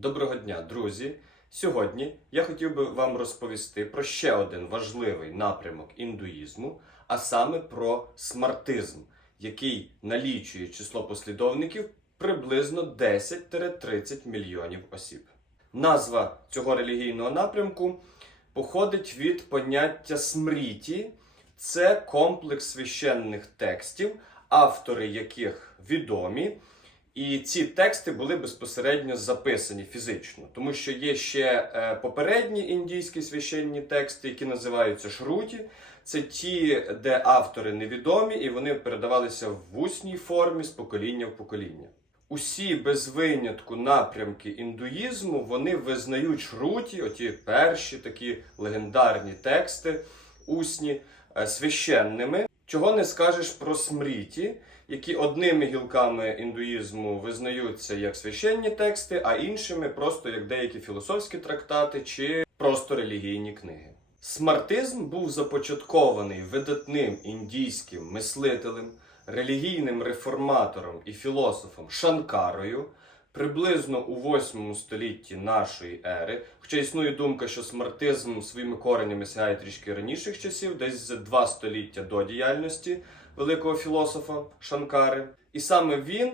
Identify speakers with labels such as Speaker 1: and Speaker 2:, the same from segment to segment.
Speaker 1: Доброго дня, друзі! Сьогодні я хотів би вам розповісти про ще один важливий напрямок індуїзму, а саме про смартизм, який налічує число послідовників приблизно 10-30 мільйонів осіб. Назва цього релігійного напрямку походить від поняття смріті. Це комплекс священних текстів, автори яких відомі. І ці тексти були безпосередньо записані фізично, тому що є ще е, попередні індійські священні тексти, які називаються шруті. Це ті, де автори невідомі, і вони передавалися в усній формі з покоління в покоління. Усі без винятку напрямки індуїзму вони визнають шруті, оті перші такі легендарні тексти, усні е, священними. Чого не скажеш про смріті, які одними гілками індуїзму визнаються як священні тексти, а іншими просто як деякі філософські трактати чи просто релігійні книги. Смартизм був започаткований видатним індійським мислителем, релігійним реформатором і філософом Шанкарою приблизно у 8 столітті нашої ери. Хоча існує думка, що смартизм своїми коренями сягає трішки раніших часів, десь за два століття до діяльності великого філософа Шанкари. І саме він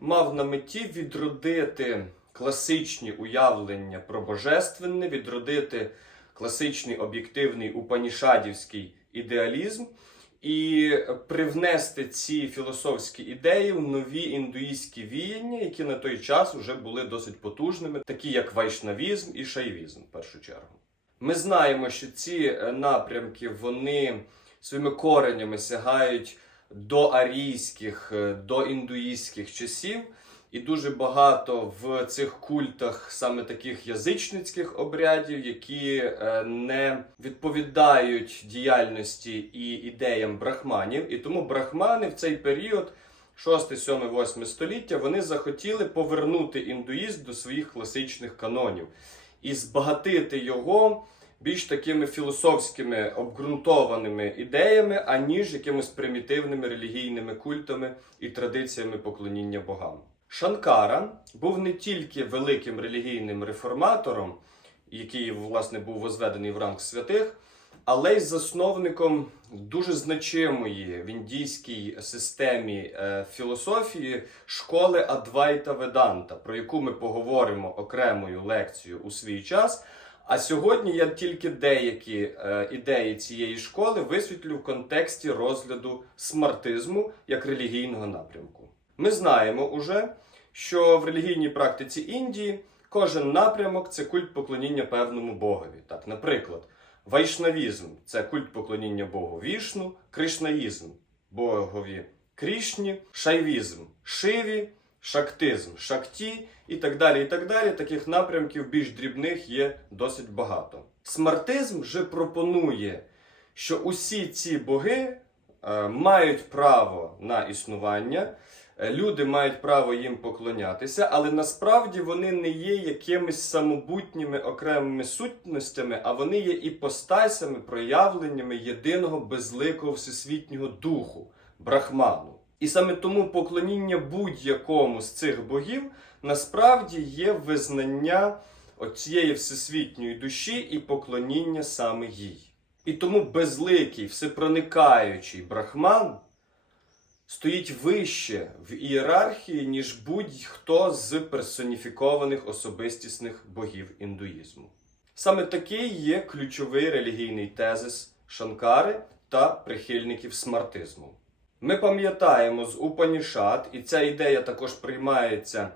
Speaker 1: мав на меті відродити класичні уявлення про божественне, відродити класичний об'єктивний упанішадівський ідеалізм і привнести ці філософські ідеї в нові індуїстські віяння, які на той час вже були досить потужними, такі як вайшнавізм і шайвізм, в першу чергу. Ми знаємо, що ці е, напрямки вони своїми коренями сягають до арійських, е, до індуїстських часів. І дуже багато в цих культах саме таких язичницьких обрядів, які е, не відповідають діяльності і ідеям брахманів. І тому брахмани в цей період, 6, 7, 8 століття, вони захотіли повернути індуїзм до своїх класичних канонів і збагатити його більш такими філософськими обґрунтованими ідеями, аніж якимись примітивними релігійними культами і традиціями поклоніння богам. Шанкара був не тільки великим релігійним реформатором, який власне був возведений в ранг святих, але й засновником дуже значимої в індійській системі е, філософії школи Адвайта Веданта, про яку ми поговоримо окремою лекцією у свій час. А сьогодні я тільки деякі е, ідеї цієї школи висвітлю в контексті розгляду смартизму як релігійного напрямку. Ми знаємо уже, що в релігійній практиці Індії кожен напрямок це культ поклоніння певному богові. Так, наприклад, вайшнавізм це культ поклоніння Богу Вішну, кришнаїзм богові Крішні, шайвізм Шиві, шактизм Шакті і так далі. і так далі. Таких напрямків більш дрібних є досить багато. Смартизм же пропонує, що усі ці боги е, мають право на існування. Е, Люди мають право їм поклонятися, але насправді вони не є якимись самобутніми окремими сутностями, а вони є іпостасями, проявленнями єдиного безликого всесвітнього духу брахману. І саме тому поклоніння будь-якому з цих богів насправді є визнання оцієї всесвітньої душі і поклоніння саме їй. І тому безликий, всепроникаючий брахман стоїть вище в ієрархії, ніж будь-хто з персоніфікованих особистісних богів індуїзму. Саме такий є ключовий релігійний тезис Шанкари та прихильників смартизму. Ми пам'ятаємо з Упанішат, і ця ідея також приймається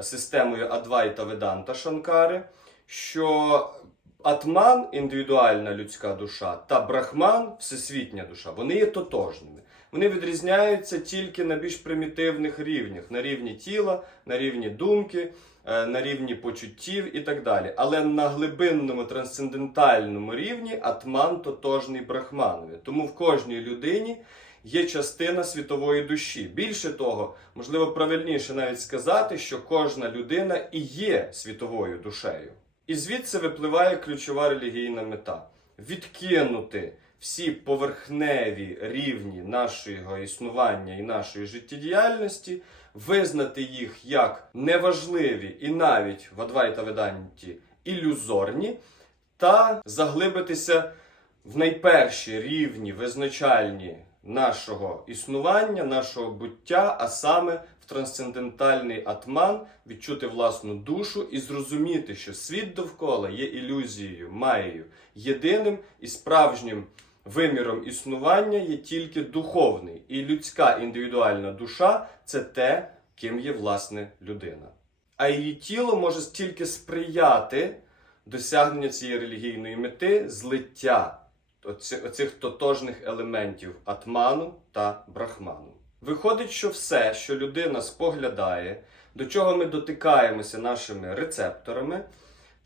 Speaker 1: системою Адвайта Веданта Шанкари, що Атман індивідуальна людська душа та Брахман всесвітня душа, вони є тотожними. Вони відрізняються тільки на більш примітивних рівнях, на рівні тіла, на рівні думки, е, на рівні почуттів і так далі. Але на глибинному трансцендентальному рівні атман тотожний брахманові. Тому в кожній людині є частина світової душі. Більше того, можливо, правильніше навіть сказати, що кожна людина і є світовою душею. І звідси випливає ключова релігійна мета відкинути всі поверхневі рівні нашого існування і нашої життєдіяльності, визнати їх як неважливі і навіть в Адвайта Веданті ілюзорні, та заглибитися в найперші рівні визначальні нашого існування, нашого буття, а саме в трансцендентальний атман, відчути власну душу і зрозуміти, що світ довкола є ілюзією, маєю. Єдиним і справжнім виміром існування є тільки духовний, і людська індивідуальна душа це те, ким є власне людина. А її тіло може тільки сприяти досягнення цієї релігійної мети злиття оцих тотожних елементів атману та брахману. Виходить, що все, що людина споглядає, до чого ми дотикаємося нашими рецепторами,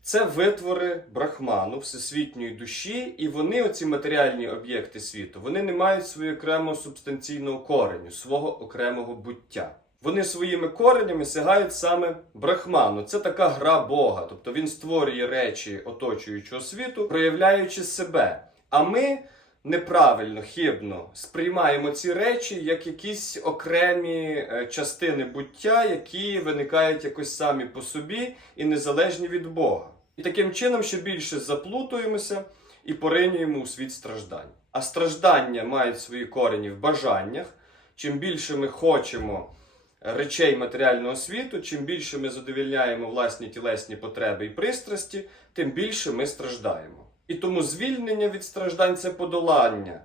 Speaker 1: це витвори брахману, всесвітньої душі, і вони, оці матеріальні об'єкти світу, вони не мають свого окремого субстанційного кореню, свого окремого буття. Вони своїми коренями сягають саме брахману. Це така гра Бога. Тобто він створює речі оточуючого світу, проявляючи себе. А ми неправильно, хибно сприймаємо ці речі як якісь окремі е, частини буття, які виникають якось самі по собі і незалежні від Бога. І таким чином ще більше заплутуємося і поринюємо у світ страждань. А страждання мають свої корені в бажаннях. Чим більше ми хочемо речей матеріального світу, чим більше ми задовільняємо власні тілесні потреби і пристрасті, тим більше ми страждаємо. І тому звільнення від страждань це подолання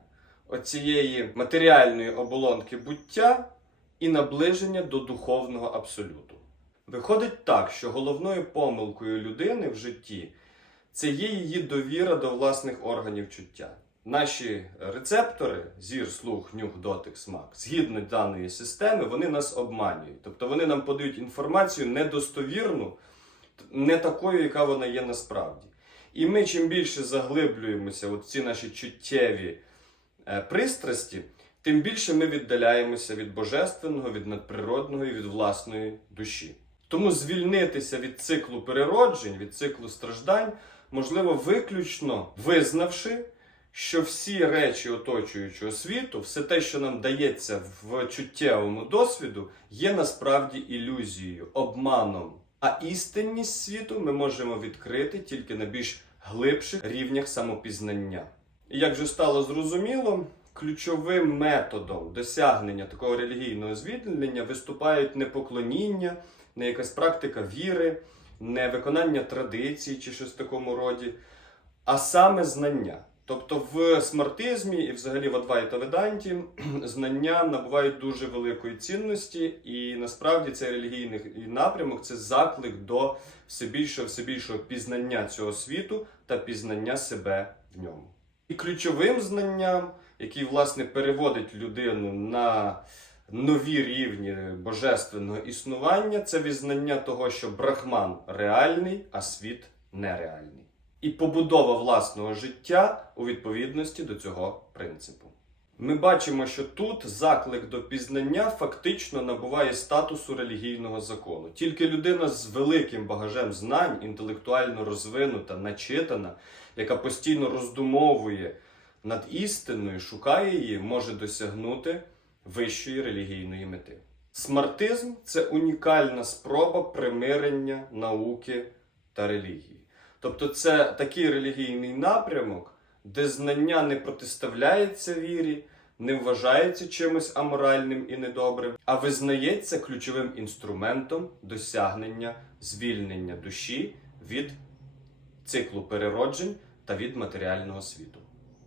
Speaker 1: оцієї матеріальної оболонки буття і наближення до духовного абсолюту. Виходить так, що головною помилкою людини в житті це є її довіра до власних органів чуття. Наші рецептори, зір, слух, нюх, дотик, смак, згідно даної системи, вони нас обманюють. Тобто вони нам подають інформацію недостовірну, не такою, яка вона є насправді. І ми чим більше заглиблюємося в ці наші чуттєві е, пристрасті, тим більше ми віддаляємося від божественного, від надприродного і від власної душі. Тому звільнитися від циклу перероджень, від циклу страждань можливо виключно визнавши, що всі речі оточуючого світу, все те, що нам дається в чуттєвому досвіду, є насправді ілюзією, обманом. А істинність світу ми можемо відкрити тільки на більш глибших рівнях самопізнання. І як же стало зрозуміло, ключовим методом досягнення такого релігійного звільнення виступають не поклоніння, не якась практика віри, не виконання традицій чи щось в такому роді, а саме знання. Тобто в смартизмі і взагалі в Адвайта Веданті знання набувають дуже великої цінності, і насправді цей релігійний напрямок це заклик до все більшого, все більшого пізнання цього світу та пізнання себе в ньому. І ключовим знанням, який власне переводить людину на нові рівні божественного існування, це визнання того, що брахман реальний, а світ нереальний і побудова власного життя у відповідності до цього принципу. Ми бачимо, що тут заклик до пізнання фактично набуває статусу релігійного закону. Тільки людина з великим багажем знань, інтелектуально розвинута, начитана, яка постійно роздумовує над істиною, шукає її, може досягнути вищої релігійної мети. Смартизм це унікальна спроба примирення науки та релігії. Тобто це такий релігійний напрямок, де знання не протиставляється вірі, не вважається чимось аморальним і недобрим, а визнається ключовим інструментом досягнення звільнення душі від циклу перероджень та від матеріального світу.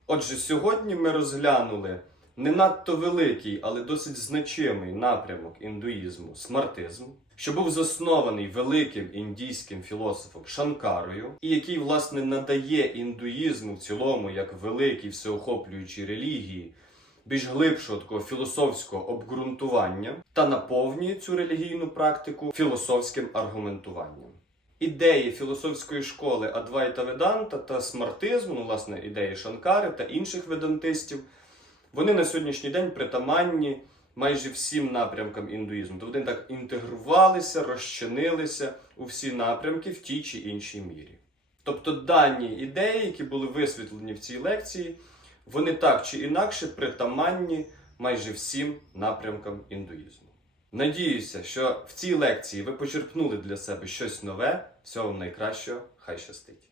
Speaker 1: Отже, сьогодні ми розглянули не надто великий, але досить значимий напрямок індуїзму смартизм, що був заснований великим індійським філософом Шанкарою, і який, власне, надає індуїзму в цілому як великій всеохоплюючій релігії більш глибшого такого філософського обґрунтування та наповнює цю релігійну практику філософським аргументуванням. Ідеї філософської школи Адвайта Веданта та смартизму, ну, власне, ідеї Шанкари та інших ведантистів, вони на сьогоднішній день притаманні майже всім напрямкам індуїзму. Тобто вони так інтегрувалися, розчинилися у всі напрямки в тій чи іншій мірі. Тобто дані ідеї, які були висвітлені в цій лекції, вони так чи інакше притаманні майже всім напрямкам індуїзму. Надіюся, що в цій лекції ви почерпнули для себе щось нове. Всього вам найкращого, хай щастить!